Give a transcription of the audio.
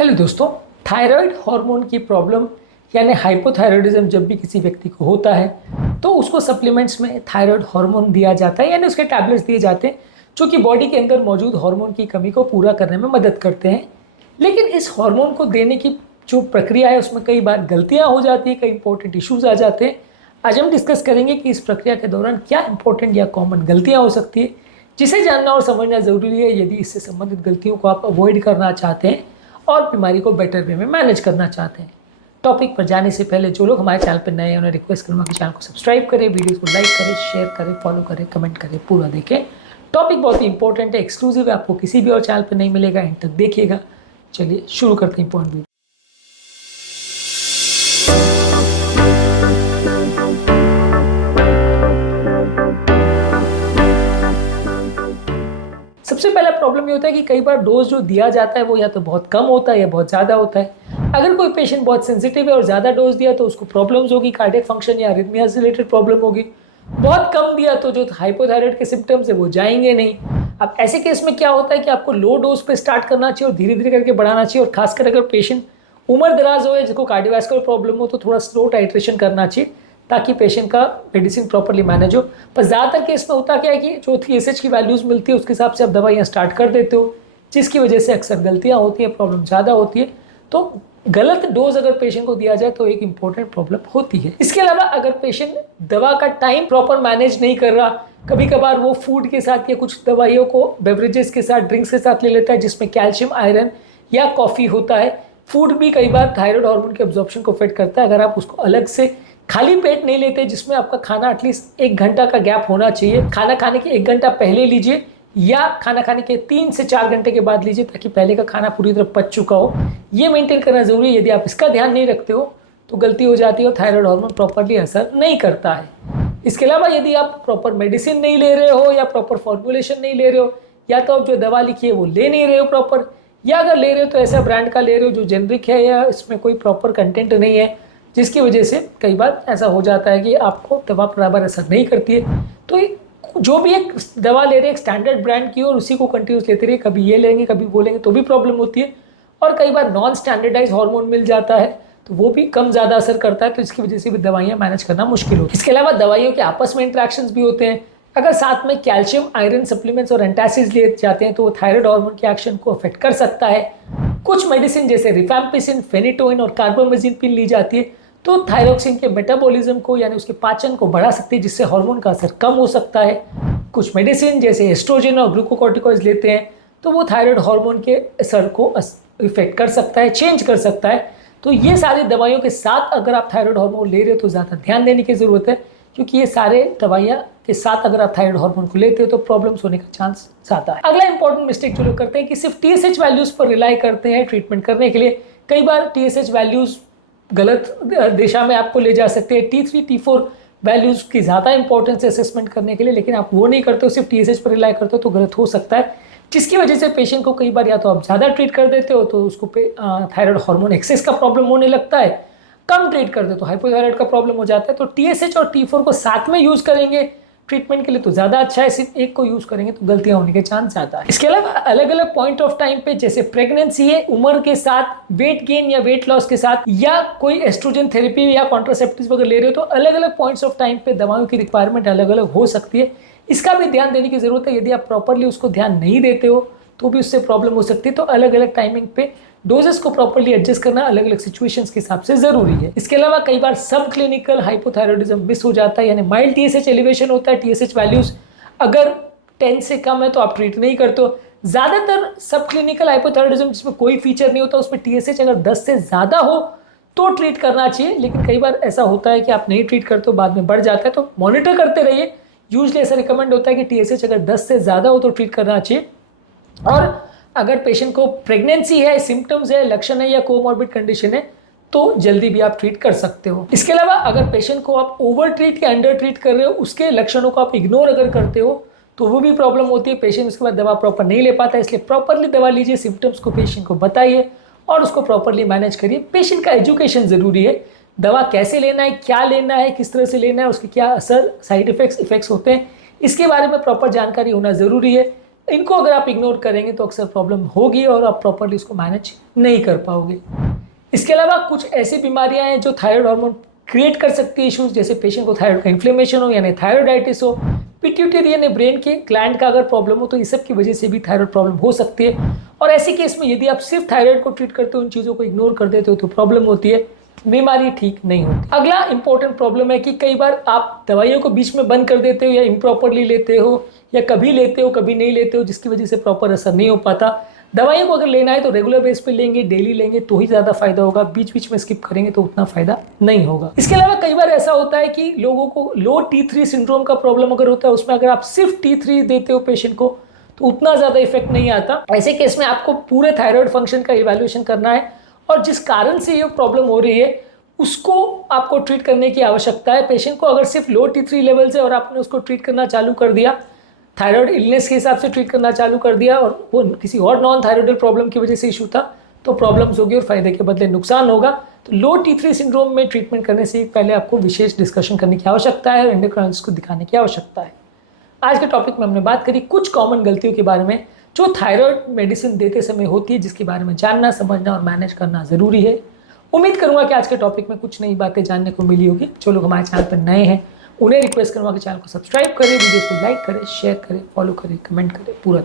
Hello दोस्तों, thyroid hormone की problem यानी हाइपोथायराइडिज्म जब भी किसी व्यक्ति को होता है तो उसको सप्लीमेंट्स में थायराइड हार्मोन दिया जाता है यानी उसके टैबलेट्स दिए जाते हैं जो कि बॉडी के अंदर मौजूद हार्मोन की कमी को पूरा करने में मदद करते हैं। लेकिन इस हार्मोन को देने की जो प्रक्रिया है उसमें कई बार गलतियां हो जाती है, कई इंपॉर्टेंट इश्यूज आ जाते हैं। आज हम डिस्कस करेंगे कि इस प्रक्रिया के दौरान क्या इंपॉर्टेंट या कॉमन गलतियां हो सकती है जिसे जानना और समझना ज़रूरी है यदि इससे संबंधित गलतियों को आप अवॉइड करना चाहते हैं और बीमारी को बेटर वे में मैनेज करना चाहते हैं। टॉपिक पर जाने से पहले जो लोग हमारे चैनल पर नए हैं उन्हें रिक्वेस्ट करूँगा कि चैनल को सब्सक्राइब करें, वीडियो को लाइक करें, शेयर करें, फॉलो करें, कमेंट करें, पूरा देखें। टॉपिक बहुत ही इंपॉर्टेंट है, एक्सक्लूसिव है, आपको किसी भी और चैनल पर नहीं मिलेगा, एंड तक देखिएगा। चलिए शुरू करते हैं पॉइंट। सबसे पहला प्रॉब्लम ये होता है कि कई बार डोज जो दिया जाता है वो या तो बहुत कम होता है या बहुत ज़्यादा होता है। अगर कोई पेशेंट बहुत सेंसिटिव है और ज़्यादा डोज दिया तो उसको प्रॉब्लम्स होगी, कार्डियक फंक्शन या अरिथमिया से रिलेटेड प्रॉब्लम होगी। बहुत कम दिया तो जो हाइपोथायराइड के सिम्टम्स है वो जाएंगे नहीं। अब ऐसे केस में क्या होता है कि आपको लो डोज पे स्टार्ट करना चाहिए और धीरे धीरे करके बढ़ाना चाहिए, और खासकर अगर पेशेंट उम्र दराज हो या जिसको कार्डियोवैस्कुलर प्रॉब्लम हो तो थोड़ा स्लो टाइट्रेशन करना चाहिए ताकि पेशेंट का मेडिसिन प्रॉपर्ली मैनेज हो। पर ज़्यादातर केस में होता क्या है कि जो TSH की वैल्यूज़ मिलती है उसके हिसाब से आप दवाइयाँ स्टार्ट कर देते हो, जिसकी वजह से अक्सर गलतियाँ होती हैं, प्रॉब्लम ज़्यादा होती है। तो गलत डोज अगर पेशेंट को दिया जाए तो एक इंपॉर्टेंट प्रॉब्लम होती है। इसके अलावा अगर पेशेंट दवा का टाइम प्रॉपर मैनेज नहीं कर रहा, कभी कभार वो फूड के साथ या कुछ दवाइयों को बेवरेजेस के साथ, ड्रिंक्स के साथ ले लेता है जिसमें कैल्शियम, आयरन या कॉफ़ी होता है। फूड भी कई बार थायराइड हार्मोन के एब्जॉर्प्शन को अफेक्ट करता है। अगर आप उसको अलग से खाली पेट नहीं लेते, जिसमें आपका खाना एटलीस्ट 1 घंटा का गैप होना चाहिए, खाना खाने के 1 घंटा पहले लीजिए या खाना खाने के 3 से 4 घंटे के बाद लीजिए ताकि पहले का खाना पूरी तरह पच चुका हो। ये मेंटेन करना जरूरी है। यदि आप इसका ध्यान नहीं रखते हो तो गलती हो जाती है और थायराइड हार्मोन प्रॉपरली असर नहीं करता है। इसके अलावा यदि आप प्रॉपर मेडिसिन नहीं ले रहे हो या प्रॉपर फॉर्मुलेशन नहीं ले रहे हो, या तो आप जो दवा लिखी है वो ले नहीं रहे हो प्रॉपर, या अगर ले रहे हो तो ऐसा ब्रांड का ले रहे हो जो जेनरिक है या इसमें कोई प्रॉपर कंटेंट नहीं है, जिसकी वजह से कई बार ऐसा हो जाता है कि आपको दवा बराबर असर नहीं करती है। तो जो भी एक दवा ले रहे हैं एक स्टैंडर्ड ब्रांड की और उसी को कंटिन्यूस लेते रहिए, कभी ये लेंगे कभी वो लेंगे तो भी प्रॉब्लम होती है। और कई बार नॉन स्टैंडर्डाइज हार्मोन मिल जाता है तो वो भी कम ज़्यादा असर करता है, तो इसकी वजह से भी दवाइयाँ मैनेज करना मुश्किल होती है। इसके अलावा दवाइयों के आपस में इंट्रैक्शंस भी होते हैं। अगर साथ में कैल्शियम, आयरन सप्लीमेंट्स और एंटासिड्स लिए जाते हैं तो वो थायराइड हार्मोन के एक्शन को अफेक्ट कर सकता है। कुछ मेडिसिन जैसे रिफैम्पिसिन, फेनिटोइन और कार्बामेजिन ली जाती है तो थायरोक्सिन के मेटाबॉलिज्म को यानी उसके पाचन को बढ़ा सकती है, जिससे हार्मोन का असर कम हो सकता है। कुछ मेडिसिन जैसे एस्ट्रोजन और ग्लूकोकॉर्टिकॉइड्स लेते हैं तो वो थायराइड हार्मोन के असर को इफेक्ट कर सकता है, चेंज कर सकता है। तो ये सारी दवाइयों के साथ अगर आप थायराइड हार्मोन ले रहे हो तो ज़्यादा ध्यान देने की ज़रूरत है, क्योंकि ये सारे दवाइयाँ के साथ अगर आप थायराइड हार्मोन को लेते हो तो प्रॉब्लम्स होने का चांस ज़्यादा है। अगला इंपॉर्टेंट मिस्टेक जो लोग करते हैं कि सिर्फ TSH वैल्यूज़ पर रिलाई करते हैं ट्रीटमेंट करने के लिए। कई बार TSH वैल्यूज़ गलत दिशा में आपको ले जा सकते हैं। T3, T4 वैल्यूज़ की ज़्यादा इंपॉर्टेंस है असेसमेंट करने के लिए, लेकिन आप वो नहीं करते हो, सिर्फ TSH पर रिलाई करते हो तो गलत हो सकता है, जिसकी वजह से पेशेंट को कई बार या तो आप ज़्यादा ट्रीट कर देते हो तो उसको थायराइड हार्मोन एक्सेस का प्रॉब्लम होने लगता है, कम ट्रीट कर दो तो हाइपोथायराइड का प्रॉब्लम हो जाता है। तो TSH और T4 को साथ में यूज़ करेंगे ट्रीटमेंट के लिए तो ज़्यादा अच्छा है, सिर्फ एक को यूज़ करेंगे तो गलतियाँ होने के चांस ज़्यादा है। इसके अलावा अलग अलग पॉइंट ऑफ टाइम पे, जैसे प्रेगनेंसी है, उम्र के साथ, वेट गेन या वेट लॉस के साथ, या कोई एस्ट्रोजन थेरेपी या कॉन्ट्रासेप्टिव्स वगैरह ले रहे हो तो अलग अलग पॉइंट्स ऑफ टाइम पे दवाओं की रिक्वायरमेंट अलग अलग हो सकती है। इसका भी ध्यान देने की ज़रूरत है। यदि आप प्रॉपरली उसको ध्यान नहीं देते हो तो भी उससे प्रॉब्लम हो सकती है। तो अलग अलग टाइमिंग पे डोजेस को प्रॉपरली एडजस्ट करना अलग अलग सिचुएशंस के हिसाब से ज़रूरी है। इसके अलावा कई बार सब क्लिनिकल हाइपोथायराइडिज्म मिस हो जाता है, यानी माइल्ड TSH एलिवेशन होता है। TSH वैल्यूज़ अगर 10 से कम है तो आप ट्रीट नहीं करते हो। ज़्यादातर सब क्लिनिकल हाइपोथायराइडिज्म जिसमें कोई फीचर नहीं होता उसमें TSH अगर 10 से ज़्यादा हो तो ट्रीट करना चाहिए, लेकिन कई बार ऐसा होता है कि आप नहीं ट्रीट करते हो, बाद में बढ़ जाता है, तो मॉनिटर करते रहिए। यूजली ऐसा रिकमेंड होता है कि TSH अगर 10 से ज़्यादा हो तो ट्रीट करना चाहिए। और अगर पेशेंट को प्रेगनेंसी है, सिम्टम्स है, लक्षण है या कोमॉर्बिड कंडीशन है तो जल्दी भी आप ट्रीट कर सकते हो। इसके अलावा अगर पेशेंट को आप ओवर ट्रीट या अंडर ट्रीट कर रहे हो, उसके लक्षणों को आप इग्नोर अगर करते हो तो वो भी प्रॉब्लम होती है। पेशेंट उसके बाद दवा प्रॉपर नहीं ले पाता है, इसलिए प्रॉपरली दवा लीजिए, सिम्टम्स को पेशेंट को बताइए और उसको प्रॉपरली मैनेज करिए। पेशेंट का एजुकेशन ज़रूरी है, दवा कैसे लेना है, क्या लेना है, किस तरह से लेना है, उसके क्या असर, साइड इफेक्ट्स होते हैं, इसके बारे में प्रॉपर जानकारी होना ज़रूरी है। इनको अगर आप इग्नोर करेंगे तो अक्सर प्रॉब्लम होगी और आप प्रॉपरली उसको मैनेज नहीं कर पाओगे। इसके अलावा कुछ ऐसी बीमारियां हैं जो थायराइड हार्मोन क्रिएट कर सकती है इश्यूज, जैसे पेशेंट को थायराइड का इन्फ्लेमेशन हो यानी थायराइडाइटिस हो, पिट्यूटरी यानी ब्रेन के ग्लैंड का अगर प्रॉब्लम हो तो इस सब की वजह से भी थायराइड प्रॉब्लम हो सकती है। और ऐसे केस में यदि आप सिर्फ थायराइड को ट्रीट करते हो, उन चीज़ों को इग्नोर कर देते हो तो प्रॉब्लम होती है, बीमारी ठीक नहीं होती। अगला इंपॉर्टेंट प्रॉब्लम है कि कई बार आप दवाइयों को बीच में बंद कर देते हो या इम्प्रॉपरली लेते हो या कभी लेते हो कभी नहीं लेते हो, जिसकी वजह से प्रॉपर असर नहीं हो पाता। दवाइयों को अगर लेना है तो रेगुलर बेस पे लेंगे, डेली लेंगे तो ही ज़्यादा फायदा होगा, बीच बीच में स्किप करेंगे तो उतना फायदा नहीं होगा। इसके अलावा कई बार ऐसा होता है कि लोगों को लो T3 सिंड्रोम का प्रॉब्लम अगर होता है, उसमें अगर आप सिर्फ T3 देते हो पेशेंट को तो उतना ज़्यादा इफेक्ट नहीं आता। ऐसे केस में आपको पूरे थायराइड फंक्शन का इवैल्यूएशन करना है और जिस कारण से ये प्रॉब्लम हो रही है उसको आपको ट्रीट करने की आवश्यकता है। पेशेंट को अगर सिर्फ लो T3 लेवल से और आपने उसको ट्रीट करना चालू कर दिया, थायराइड इलनेस के हिसाब से ट्रीट करना चालू कर दिया और वो किसी और नॉन थायराइडल प्रॉब्लम की वजह से इशू था, तो प्रॉब्लम्स होगी और फायदे के बदले नुकसान होगा। तो लो T3 सिंड्रोम में ट्रीटमेंट करने से पहले आपको विशेष डिस्कशन करने की आवश्यकता है और एंडोक्राइनोलॉजिस्ट को दिखाने की आवश्यकता है। आज के टॉपिक में हमने बात करी कुछ कॉमन गलतियों के बारे में जो थायराइड मेडिसिन देते समय होती है, जिसके बारे में जानना, समझना और मैनेज करना ज़रूरी है। उम्मीद करूंगा कि आज के टॉपिक में कुछ नई बातें जानने को मिली होगी। जो लोग हमारे चैनल पर नए हैं उन्हें रिक्वेस्ट करूंगा कि चैनल को सब्सक्राइब करें, वीडियोस को लाइक करें, शेयर करें, फॉलो करें, कमेंट करें, पूरा